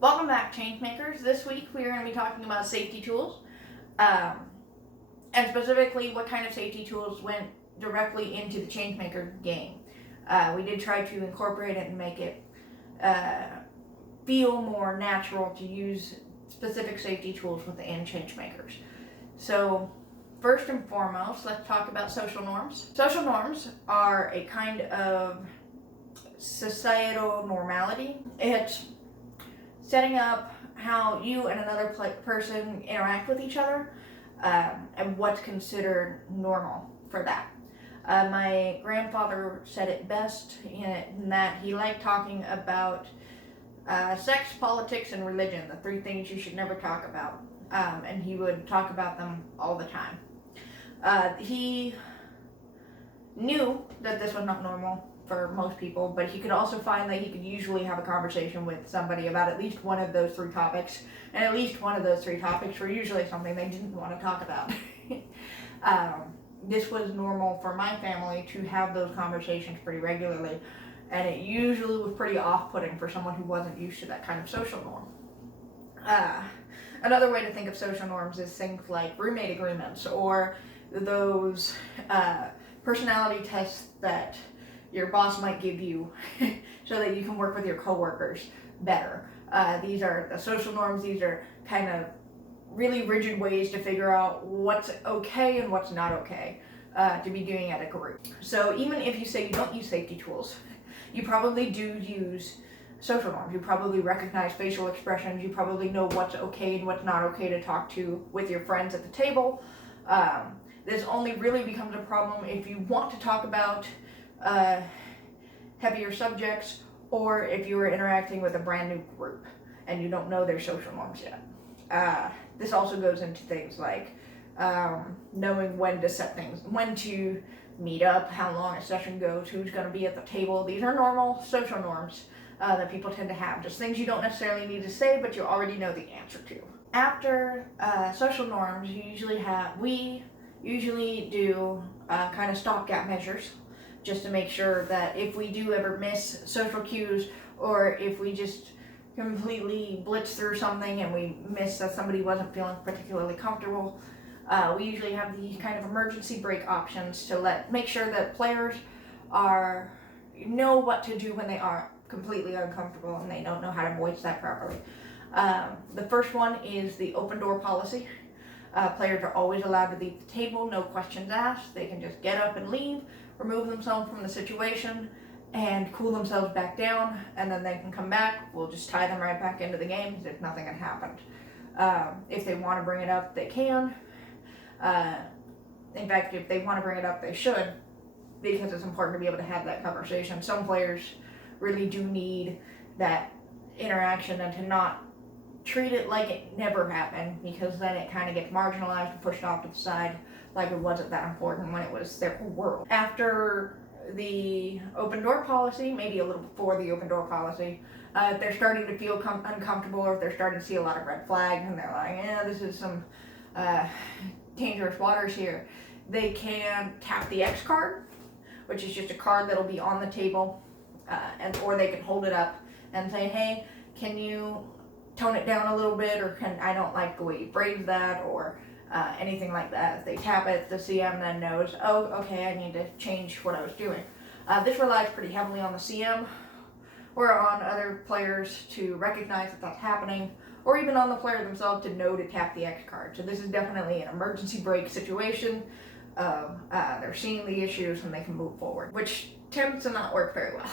Welcome back, ChangeMakers. This week we are going to be talking about safety tools, and specifically what kind of safety tools went directly into the ChangeMaker game. We did try to incorporate it and make it feel more natural to use specific safety tools within ChangeMakers. So first and foremost, let's talk about social norms. Social norms are a kind of societal normality. It's setting up how you and another person interact with each other, and what's considered normal for that. My grandfather said it best in that he liked talking about sex, politics, and religion, the three things you should never talk about, and he would talk about them all the time. He knew that this was not normal for most people, but he could also find that he could usually have a conversation with somebody about at least one of those three topics, and at least one of those three topics were usually something they didn't want to talk about. This was normal for my family to have those conversations pretty regularly, and it usually was pretty off-putting for someone who wasn't used to that kind of social norm. Another way to think of social norms is things like roommate agreements, or those personality tests that your boss might give you so that you can work with your coworkers better. These are the social norms. These are kind of really rigid ways to figure out what's okay and what's not okay to be doing at a group. So even if you say you don't use safety tools, you probably do use social norms. You probably recognize facial expressions. You probably know what's okay and what's not okay to talk to with your friends at the table. This only really becomes a problem if you want to talk about heavier subjects, or if you are interacting with a brand new group and you don't know their social norms yet. This also goes into things like knowing when to set things, when to meet up, how long a session goes, who's going to be at the table. These are normal social norms that people tend to have, just things you don't necessarily need to say, but you already know the answer to. After social norms, we usually do kind of stopgap measures, just to make sure that if we do ever miss social cues, or if we just completely blitz through something and we miss that somebody wasn't feeling particularly comfortable, we usually have these kind of emergency break options to make sure that players know what to do when they are completely uncomfortable and they don't know how to voice that properly. The first one is the open door policy. Players are always allowed to leave the table, no questions asked. They can just get up and leave, remove themselves from the situation, and cool themselves back down, and then they can come back. We'll just tie them right back into the game as if nothing had happened. If they want to bring it up, they can. In fact, if they want to bring it up, they should, because it's important to be able to have that conversation. Some players really do need that interaction and to not treat it like it never happened, because then it kind of gets marginalized and pushed off to the side like it wasn't that important when it was their whole world. After the open door policy, maybe a little before the open door policy, if they're starting to feel uncomfortable, or if they're starting to see a lot of red flags and they're like, yeah, this is some dangerous waters here, they can tap the X card, which is just a card that'll be on the table, or they can hold it up and say, hey, can you tone it down a little bit, or I don't like the way you phrase that, or anything like that. If they tap it, the CM then knows, oh, okay, I need to change what I was doing. This relies pretty heavily on the CM, or on other players to recognize that that's happening, or even on the player themselves to know to tap the X card. So this is definitely an emergency break situation. They're seeing the issues and they can move forward, which tends to not work very well.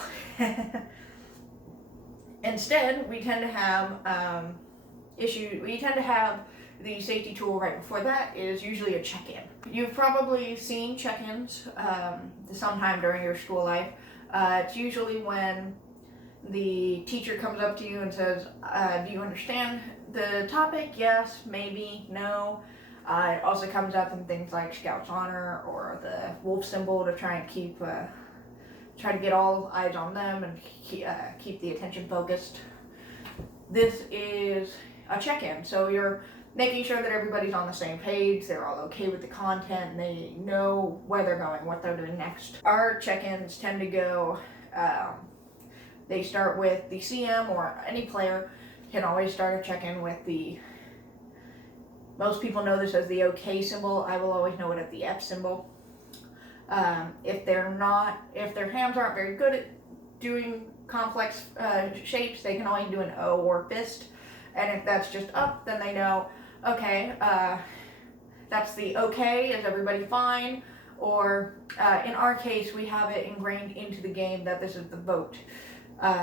Instead, we tend to have the safety tool right before that is usually a check-in. You've probably seen check-ins sometime during your school life. It's usually when the teacher comes up to you and says, do you understand the topic? Yes, maybe, no. It also comes up in things like Scout's Honor or the wolf symbol to try and try to get all eyes on them and keep the attention focused. This is a check-in, so you're making sure that everybody's on the same page, they're all okay with the content, and they know where they're going, what they're doing next. Our check-ins tend to go, they start with the CM or any player can always start a check-in with most people know this as the OK symbol. I will always know it as the F symbol. If their hands aren't very good at doing complex shapes, they can only do an O or fist. And if that's just up, then they know, okay, that's the OK, is everybody fine? Or in our case, we have it ingrained into the game that this is the vote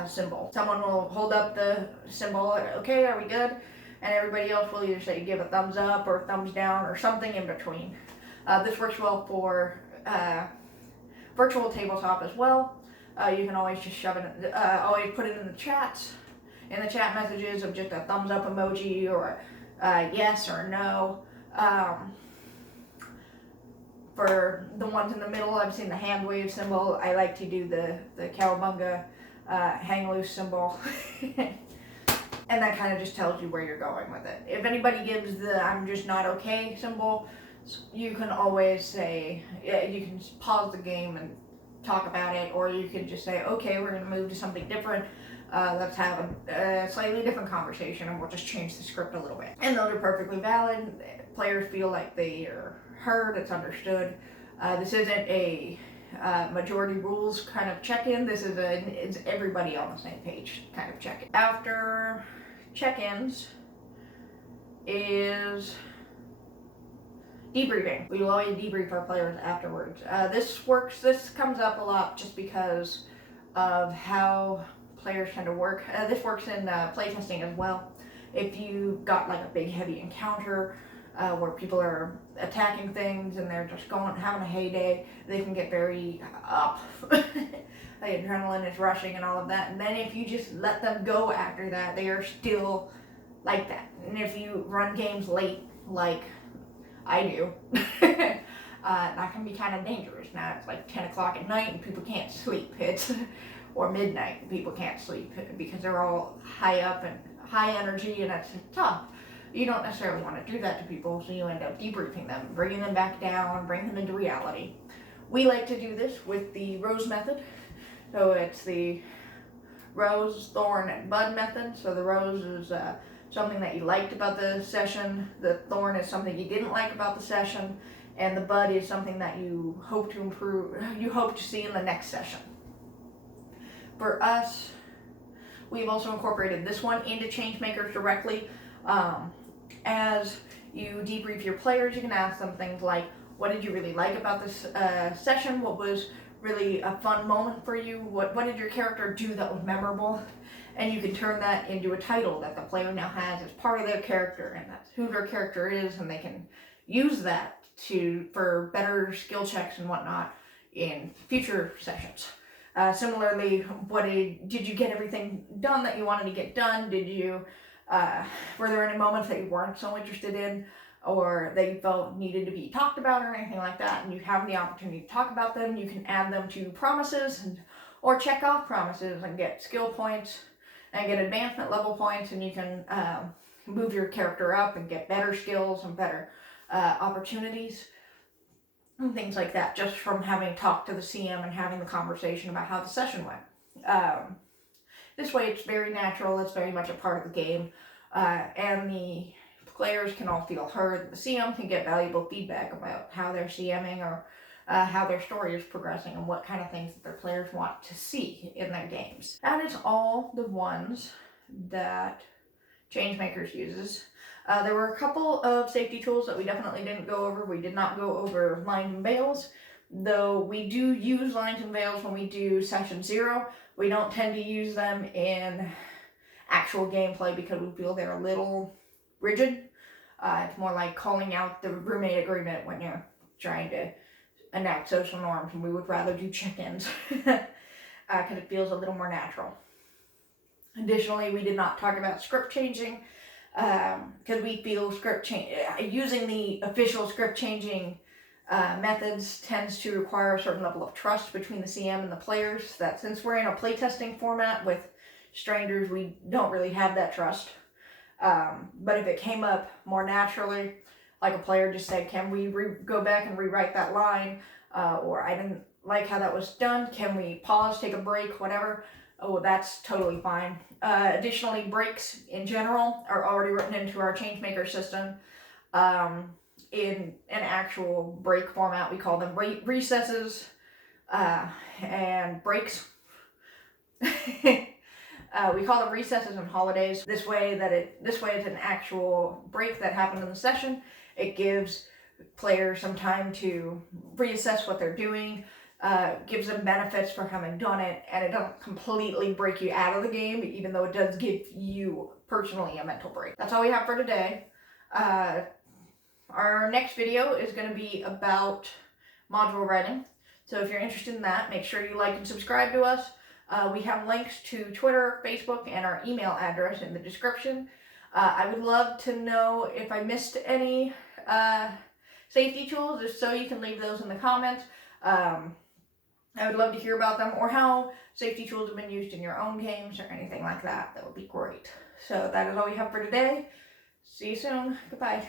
symbol. Someone will hold up the symbol, okay, are we good? And everybody else will either say give a thumbs up or thumbs down or something in between. This works well for virtual tabletop as well. You can always just shove it, always put it in the chat messages of just a thumbs up emoji or yes or no. For the ones in the middle, I've seen the hand wave symbol. I like to do the cowabunga hang loose symbol. And that kind of just tells you where you're going with it. If anybody gives the I'm just not okay symbol, you can always say, you can pause the game and talk about it, or you can just say, okay, we're going to move to something different. Let's have a slightly different conversation, and we'll just change the script a little bit. And those are perfectly valid. Players feel like they are heard, it's understood. This isn't a majority rules kind of check-in. This is it's everybody on the same page kind of check-in. After check-ins is debriefing. We will always debrief our players afterwards. This comes up a lot just because of how players tend to work. This works in playtesting as well. If you got like a big heavy encounter where people are attacking things and they're just having a heyday, they can get very up. The adrenaline is rushing and all of that. And then if you just let them go after that, they are still like that. And if you run games late, like I do, that can be kind of dangerous. Now it's like 10 o'clock at night and people can't sleep. Or midnight and people can't sleep because they're all high up and high energy, and it's tough. You don't necessarily want to do that to people, so you end up debriefing them, bringing them back down, bringing them into reality. We like to do this with the rose method. So it's the rose, thorn, and bud method. So the rose is something that you liked about the session, the thorn is something you didn't like about the session, and the bud is something that you hope to improve, you hope to see in the next session. For us, we've also incorporated this one into ChangeMakers directly. As you debrief your players, you can ask them things like, what did you really like about this session? What was really a fun moment for you? What did your character do that was memorable? And you can turn that into a title that the player now has as part of their character, and that's who their character is, and they can use that for better skill checks and whatnot in future sessions. Similarly, did you get everything done that you wanted to get done? Were there any moments that you weren't so interested in, or that you felt needed to be talked about, or anything like that? And you have the opportunity to talk about them. You can add them to promises, or check off promises and get skill points and get advancement level points, and you can move your character up and get better skills and better opportunities. And things like that, just from having talked to the CM and having the conversation about how the session went. This way it's very natural, it's very much a part of the game, and the players can all feel heard. The CM can get valuable feedback about how they're CMing, or how their story is progressing, and what kind of things that their players want to see in their games. That is all the ones that ChangeMakers uses. There were a couple of safety tools that we definitely didn't go over. We did not go over lines and veils, though we do use lines and veils when we do session 0. We don't tend to use them in actual gameplay because we feel they're a little rigid. It's more like calling out the roommate agreement when you're trying to enact social norms, and we would rather do check-ins because it feels a little more natural. Additionally, we did not talk about script changing, because we feel using the official script changing methods tends to require a certain level of trust between the CM and the players, that since we're in a playtesting format with strangers, we don't really have that trust. But if it came up more naturally, like a player just said, can we go back and rewrite that line, or I didn't like how that was done, can we pause, take a break, whatever, oh, that's totally fine. Additionally, breaks in general are already written into our ChangeMakers system. In an actual break format, we call them recesses and breaks. We call them recesses and holidays. This way it's an actual break that happened in the session. It gives players some time to reassess what they're doing, gives them benefits for having done it, and it doesn't completely break you out of the game, even though it does give you personally a mental break. That's all we have for today. Our next video is going to be about module writing. So if you're interested in that, make sure you like and subscribe to us. We have links to Twitter, Facebook, and our email address in the description. I would love to know if I missed any safety tools, just so you can leave those in the comments. I would love to hear about them, or how safety tools have been used in your own games or anything like that. That would be great. So that is all we have for today. See you soon. Goodbye.